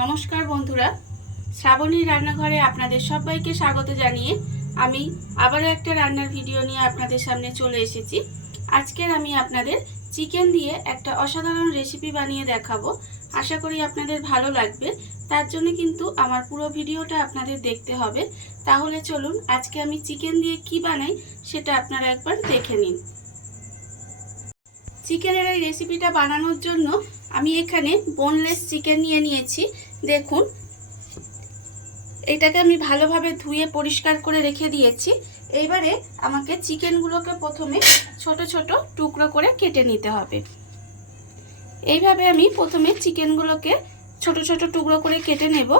নমস্কার বন্ধুরা। শ্রাবণী রান্নাঘরে আপনাদের সবাইকে স্বাগত জানিয়ে আমি আবারও একটা রান্নার ভিডিও নিয়ে আপনাদের সামনে চলে এসেছি। আজকের আমি আপনাদের চিকেন দিয়ে একটা অসাধারণ রেসিপি বানিয়ে দেখাবো। আশা করি আপনাদের ভালো লাগবে। তার জন্য কিন্তু আমার পুরো ভিডিওটা আপনাদের দেখতে হবে। তাহলে চলুন, আজকে আমি চিকেন দিয়ে কি বানাই সেটা আপনারা একবার দেখে নিন। চিকেনের এই রেসিপিটা বানানোর জন্য আমি এখানে বোনলেস চিকেন নিয়ে নিয়েছি। দেখুন, এটাকে আমি ভালোভাবে ধুয়ে পরিষ্কার করে রেখে দিয়েছি। এইবারে আমাকে চিকেনগুলোকে প্রথমে ছোট ছোট টুকরো করে কেটে নিতে হবে। এইভাবে আমি প্রথমে চিকেনগুলোকে ছোট ছোট টুকরো করে কেটে নেব।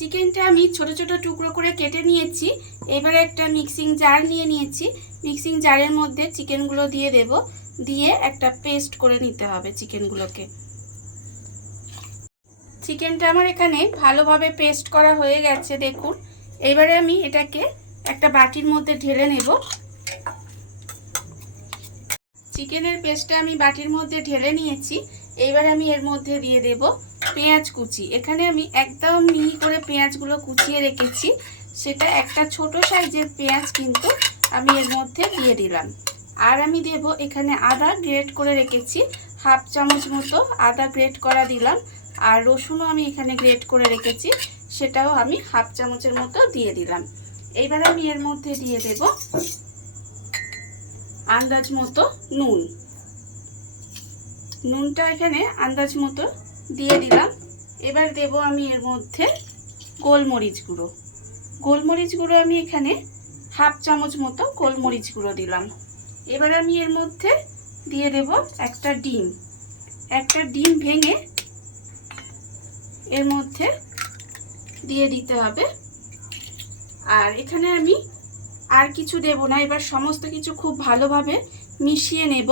চিকেনটা আমি ছোট ছোট টুকরো করে কেটে নিয়েছি। এবারে একটা মিক্সিং জার নিয়ে নিয়েছি। মিক্সিং জারের মধ্যে চিকেনগুলো দিয়ে দেব। দিয়ে একটা পেস্ট করে নিতে হবে চিকেনগুলোকে। চিকেনটা আমার এখানে ভালোভাবে পেস্ট করা হয়ে গেছে, দেখুন। এবারে আমি এটাকে একটা বাটির মধ্যে ঢেলে নেব। চিকেনের পেস্টটা আমি বাটির মধ্যে ঢেলে নিয়েছি। এইবার আমি এর মধ্যে দিয়ে দেব পেঁয়াজ কুচি। এখানে আমি একদম মিহি করে পেঁয়াজগুলো কুচিয়ে রেখেছি। সেটা একটা ছোট সাইজের পেঁয়াজ কিন্তু আমি এর মধ্যে দিয়ে দিলাম। আর আমি দেব এখানে আদা গ্রেট করে রেখেছি। হাফ চামচ মতো আদা গ্রেট করা দিলাম। আর রসুনও আমি এখানে গ্রেট করে রেখেছি। সেটাও আমি হাফ চামচের মতো দিয়ে দিলাম। এইবার আমি এর মধ্যে দিয়ে দেব আন্দাজ মতো নুন। নুনটা এখানে আন্দাজ মতো দিয়ে দিলাম। এবার দেব আমি এর মধ্যে গোলমরিচ গুঁড়ো। গোলমরিচ গুঁড়ো আমি এখানে হাফ চামচ মতো গোলমরিচ গুঁড়ো দিলাম। এবার আমি এর মধ্যে দিয়ে দেব একটা ডিম। একটা ডিম ভেঙে এর মধ্যে দিয়ে দিতে হবে। আর এখানে আমি আর কিছু দেব না। এবার সমস্ত কিছু খুব ভালোভাবে মিশিয়ে নেব।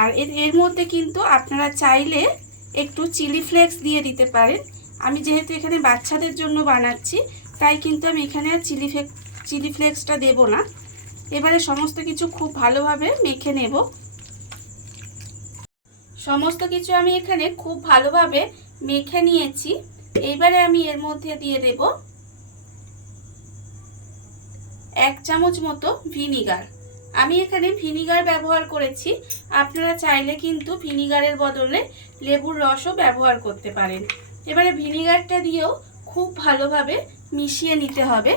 আর এর মধ্যে কিন্তু আপনারা চাইলে একটু চিলি ফ্লেক্স দিয়ে দিতে পারেন। আমি যেহেতু এখানে বাচ্চাদের জন্য বানাচ্ছি, তাই কিন্তু আমি এখানে আর চিলি ফ্লেক্স চিলি ফ্লেক্সটা দেব না। এবারে সমস্ত কিছু খুব ভালোভাবে মেখে নেব। সমস্ত কিছু আমি এখানে খুব ভালোভাবে মেখে নিয়েছি। এইবারে আমি এর মধ্যে দিয়ে দেব এক চামচ মতো ভিনিগার। আমি এখানে ভিনিগার ব্যবহার করেছি। আপনারা চাইলে কিন্তু ভিনিগারের বদলে লেবুর রসও ব্যবহার করতে পারেন। এবারে ভিনিগারটা দিয়েও খুব ভালোভাবে মিশিয়ে নিতে হবে।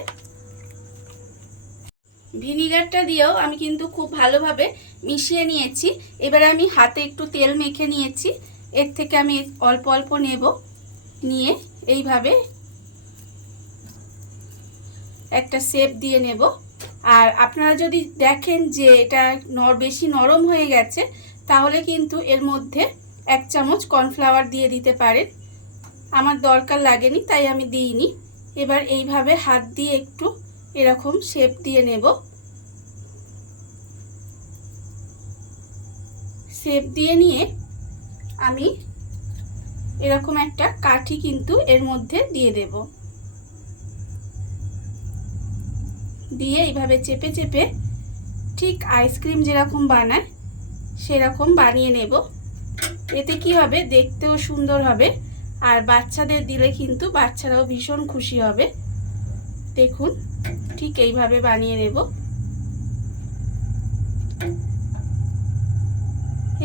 ভিনিগারটা দিয়েও আমি কিন্তু খুব ভালোভাবে মিশিয়ে নিয়েছি। এবারে আমি হাতে একটু তেল মেখে নিয়েছি। এর থেকে আমি অল্প অল্প নেব। নিয়ে এইভাবে একটা শেপ দিয়ে নেব। আর আপনারা যদি দেখেন যে এটা নর, বেশি নরম হয়ে গেছে, তাহলে কিন্তু এর মধ্যে এক চামচ কর্নফ্লাওয়ার দিয়ে দিতে পারেন। আমার দরকার লাগেনি, তাই আমি দিইনি। এবার এইভাবে হাত দিয়ে একটু এরকম শেপ দিয়ে নেব। শেপ দিয়ে নিয়ে আমি এরকম একটা কাঠি কিন্তু এর মধ্যে দিয়ে দেব। দিয়ে এইভাবে চেপে চেপে ঠিক আইসক্রিম যেরকম বানায়, সেরকম বানিয়ে নেব। এতে কি হবে? দেখতেও সুন্দর হবে আর বাচ্চাদের দিলে কিন্তু বাচ্চারাও ভীষণ খুশি হবে। দেখুন, ঠিক এইভাবে বানিয়ে নেব।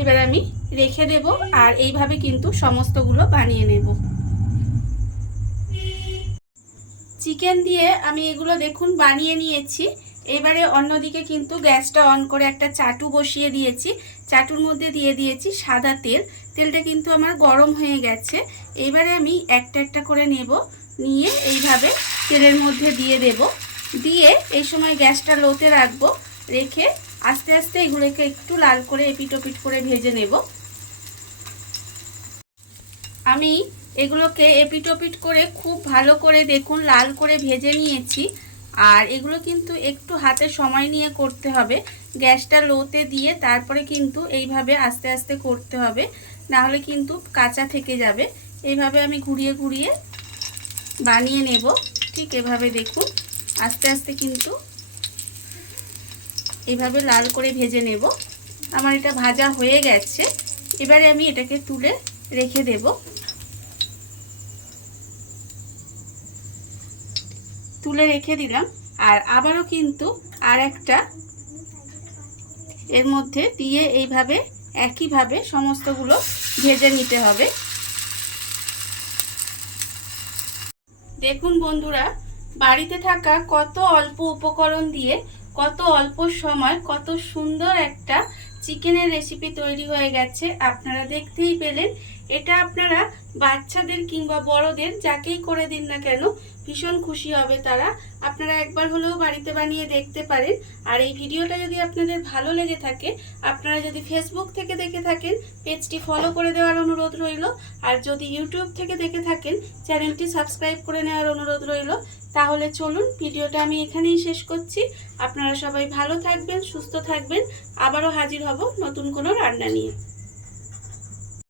এবার আমি রেখে দেব আর এইভাবে কিন্তু সমস্তগুলো বানিয়ে নেব। চিকেন দিয়ে আমি এগুলো দেখুন বানিয়ে নিয়েছি। এবারে অন্যদিকে কিন্তু গ্যাসটা অন করে একটা চাটু বসিয়ে দিয়েছি। চাটুর মধ্যে দিয়ে দিয়েছি সাদা তেল। তেলটা কিন্তু আমার গরম হয়ে গেছে। এবারে আমি একটা একটা করে নেব। নিয়ে এইভাবে তেলের মধ্যে দিয়ে দেব। দিয়ে এই সময় গ্যাসটা লোতে রাখব। রেখে আস্তে আস্তে এগুলোকে একটু লাল করে এপিটোপিট করে ভেজে নেব। আমি এগুলোকে এপিটোপিট করে খুব ভালো করে দেখুন, লাল করে ভেজে নিয়েছি। আর এগুলো কিন্তু একটু হাতে সময় নিয়ে করতে হবে। গ্যাসটা লোতে দিয়ে তারপরে কিন্তু এইভাবে আস্তে আস্তে করতে হবে। নাহলে কিন্তু কাঁচা থেকে যাবে। এইভাবে আমি ঘুরিয়ে ঘুরিয়ে বানিয়ে নেব। ঠিক এভাবে দেখুন, আস্তে আস্তে কিন্তু এভাবে লাল করে ভেজে নেব। আমার এটা ভাজা হয়ে গেছে। এবারে আমি এটাকে তুলে রেখে দেব। তুলে রেখে দিলাম। আর আবারও কিন্তু আর একটা এর মধ্যে দিয়ে এইভাবে একইভাবে সমস্তগুলো ভেজে নিতে হবে। দেখুন বন্ধুরা, বাড়িতে থাকা কত অল্প উপকরণ দিয়ে, কত অল্প সময়, কত সুন্দর একটা চিকেনের রেসিপি তৈরি হয়ে গেছে। আপনারা দেখতেই পেলেন এটা আপনারা বাচ্চাদের কিংবা বড়দের যাকেই করে দিন না কেন, ভীষণ খুশি হবে তারা। আপনারা একবার হলেও বাড়িতে বানিয়ে দেখতে পারেন। আর এই ভিডিওটা যদি আপনাদের ভালো লেগে থাকে, আপনারা যদি ফেসবুক থেকে দেখে থাকেন, পেজটি ফলো করে দেওয়ার অনুরোধ রইল। আর যদি ইউটিউব থেকে দেখে থাকেন, চ্যানেলটি সাবস্ক্রাইব করে নেওয়ার অনুরোধ রইল। তাহলে চলুন, ভিডিওটা আমি এখানেই শেষ করছি। আপনারা সবাই ভালো থাকবেন, সুস্থ থাকবেন। আবারও হাজির হব নতুন কোনো রান্না নিয়ে।